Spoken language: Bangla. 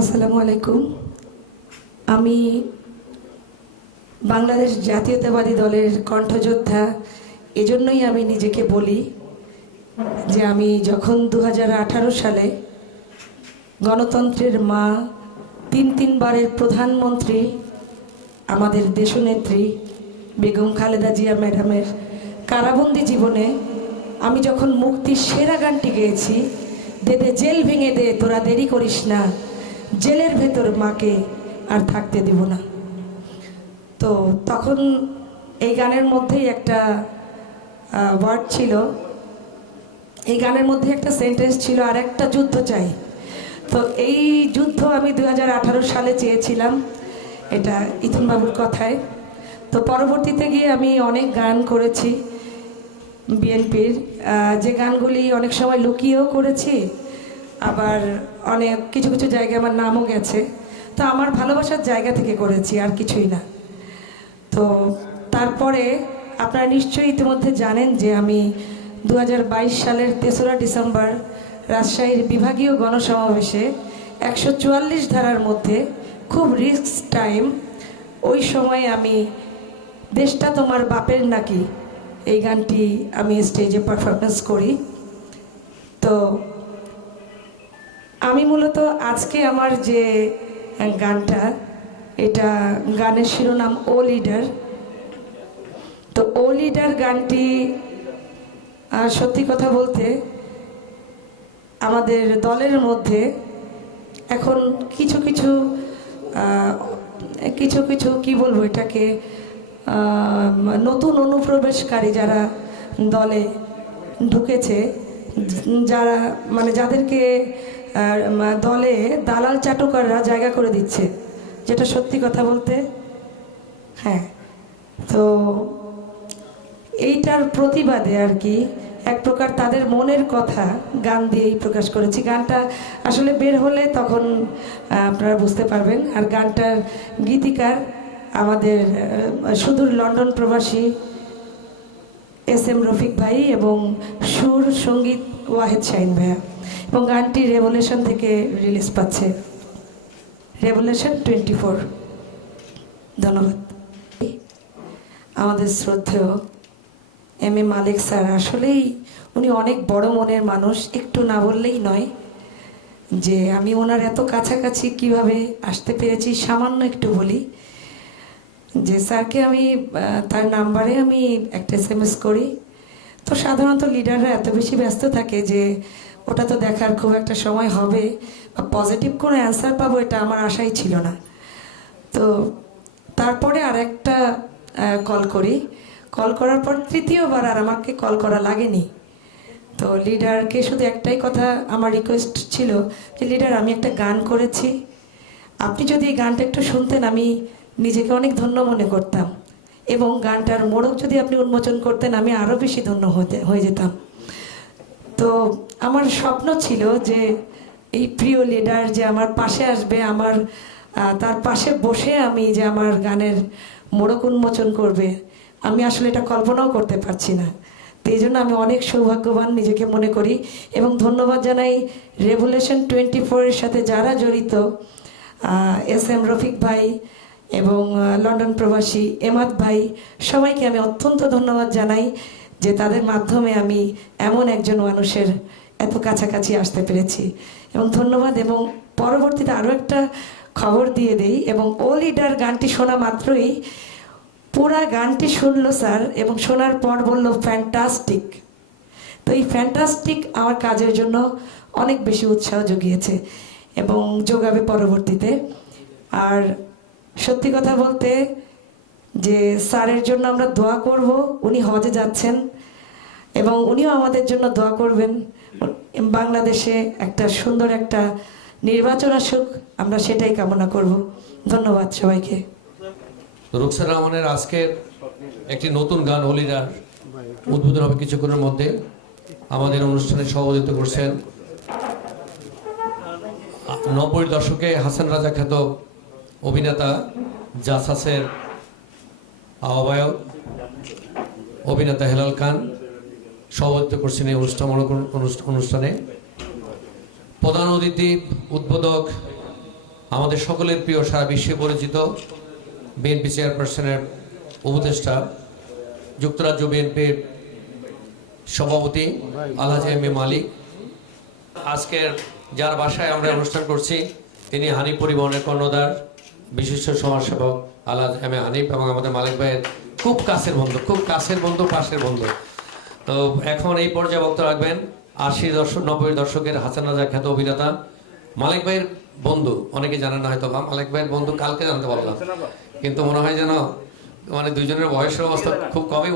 আসসালামু আলাইকুম। আমি বাংলাদেশ জাতীয়তাবাদী দলের কণ্ঠযোদ্ধা। এজন্যই আমি নিজেকে বলি যে আমি যখন 2018 সালে গণতন্ত্রের মা, তিনবারের প্রধানমন্ত্রী, আমাদের দেশনেত্রী বেগম খালেদা জিয়া ম্যাডামের কারাবন্দি জীবনে আমি যখন মুক্তির সেরা গানটি গেয়েছি, দে দে জেল ভেঙে দে, তোরা দেরি করিস না, জেলের ভেতর মাকে আর থাকতে দিব না। তো তখন এই গানের মধ্যেই একটা ওয়ার্ড ছিল, এই গানের মধ্যে একটা সেন্টেন্স ছিল, আর একটা যুদ্ধ চাই। তো এই যুদ্ধ আমি 2018 সালে চেয়েছিলাম, এটা ইথুন বাবুর কথায়। তো পরবর্তীতে গিয়ে আমি অনেক গান করেছি বিএনপির, যে গানগুলি অনেক সময় লুকিয়েও করেছি, আবার অনেক কিছু কিছু জায়গায় আমার নামও গেছে। তো আমার ভালোবাসার জায়গা থেকে করেছি, আর কিছুই না। তো তারপরে আপনারা নিশ্চয়ই ইতিমধ্যে জানেন যে আমি 2022 সালের 3রা ডিসেম্বর রাজশাহীর বিভাগীয় গণসমাবেশে 144 ধারার মধ্যে খুব রিস্ক টাইম, ওই সময় আমি দেশটা তোমার বাপের নাকি এই গানটি আমি স্টেজে পারফরমেন্স করি। তো আমি মূলত আজকে আমার যে গানটা, এটা গানের শিরোনাম ও লিডার। তো ও লিডার গানটি সত্যি কথা বলতে আমাদের দলের মধ্যে এখন কিছু কিছু কি বলবো এটাকে, নতুন অনুপ্রবেশকারী যারা দলে ঢুকেছে, যারা মানে যাদেরকে দলে দালাল চাটুকাররা জায়গা করে দিচ্ছে, যেটা সত্যি কথা বলতে। হ্যাঁ, তো এইটার প্রতিবাদে আর কি এক প্রকার তাদের মনের কথা গান দিয়েই প্রকাশ করেছি। গানটা আসলে বের হলে তখন আপনারা বুঝতে পারবেন। আর গানটার গীতিকার আমাদের সুদূর লন্ডন প্রবাসী SM রফিক ভাই, এবং সুর সঙ্গীত ওয়াহেদ শাহিন ভাইয়া, এবং গানটি রেভলিউশন থেকে রিলিজ পাচ্ছে, রেভলিউশন 24। ধন্যবাদ। আমাদের শ্রদ্ধেয় MA মালিক স্যার, আসলেই উনি অনেক বড় মনের মানুষ, একটু না বললেই নয়। যে আমি ওনার এত কাছাকাছি কিভাবে আসতে পেরেছি সামান্য একটু বলি। যে স্যারকে আমি তার নাম্বারে আমি একটা SMS করি। তো সাধারণত লিডাররা এত বেশি ব্যস্ত থাকে যে ওটা তো দেখার খুব একটা সময় হবে বা পজিটিভ কোনো অ্যান্সার পাবো, এটা আমার আশাই ছিল না। তো তারপরে আর একটা কল করি, কল করার পর তৃতীয়বার আর আমাকে কল করা লাগেনি। তো লিডারকে শুধু একটাই কথা আমার রিকোয়েস্ট ছিল যে লিডার, আমি একটা গান করেছি, আপনি যদি এই গানটা একটু শুনতেন আমি নিজেকে অনেক ধন্য মনে করতাম, এবং গানটার মোড়ক যদি আপনি উন্মোচন করতেন আমি আরও বেশি ধন্য হয়ে যেতাম। তো আমার স্বপ্ন ছিল যে এই প্রিয় লিডার যে আমার পাশে আসবে, আমার তার পাশে বসে আমি যে আমার গানের মোড়ক উন্মোচন করবে, আমি আসলে এটা কল্পনাও করতে পারছি না। তো এই জন্য আমি অনেক সৌভাগ্যবান নিজেকে মনে করি, এবং ধন্যবাদ জানাই রেভলিউশন 24-এর সাথে যারা জড়িত, SM রফিক ভাই এবং লন্ডন প্রবাসী এমাদ ভাই, সবাইকে আমি অত্যন্ত ধন্যবাদ জানাই যে তাদের মাধ্যমে আমি এমন একজন মানুষের এত কাছাকাছি আসতে পেরেছি, এবং ধন্যবাদ। এবং পরবর্তীতে আরও একটা খবর দিয়ে দেই, এবং ও লিডার গানটি শোনা মাত্রই পুরা গানটি শুনলো স্যার, এবং শোনার পর বলল ফ্যান্টাস্টিক। তো এই ফ্যান্টাস্টিক আমার কাজের জন্য অনেক বেশি উৎসাহ জুগিয়েছে এবং যোগাবে পরবর্তীতে। আর সত্যি কথা বলতে যে স্যারের জন্য আমরা দোয়া করব, উনি হজে যাচ্ছেন এবং উনিও আমাদের জন্য দোয়া করবেন, বাংলাদেশে একটা সুন্দর একটা নির্বাচন আসুক, আমরা সেটাই কামনা করব। ধন্যবাদ সবাইকে। রুকসার রহমানের আজকের একটি নতুন গান ও লিডার উদ্বোধন হবে কিছুক্ষণের মধ্যে। আমাদের অনুষ্ঠানে সভাপতিত্ব করছেন 90-এর দশকে হাসান রাজা খ্যাত অভিনেতা জাসাসের আহ্বায়ক অভিনেতা হেলাল খান সভাপতিত্ব করছেন এই অনুষ্ঠানে। প্রধান অতিথি উদ্বোধক আমাদের সকলের প্রিয়, সারা বিশ্বে পরিচিত বিএনপি চেয়ারপারসনের উপদেষ্টা, যুক্তরাজ্য বিএনপির সভাপতি আলহাজ এম এ মালিক। আজকের যার বাসায় আমরা অনুষ্ঠান করছি তিনি হানিফ পরিবহনের কর্ণধার, বিশিষ্ট সমাজসেবক আলহাজ এম এ হানিফ, এবং আমাদের মালিক ভাইয়ের খুব কাছের বন্ধু, পাশের বন্ধু। তো এখন এই পর্যায়ে বক্তব্য রাখবেন 80 দশক 90 দশকের হাসান রাজা খ্যাত অভিনেতা মালিক ভাইয়ের বন্ধু। অনেকে জানেন না হয়তো, মালিক ভাইয়ের বন্ধু কালকে জানতে পারলাম, কিন্তু মনে হয় যেন মানে দুইজনের বয়সের অবস্থা খুব কমই।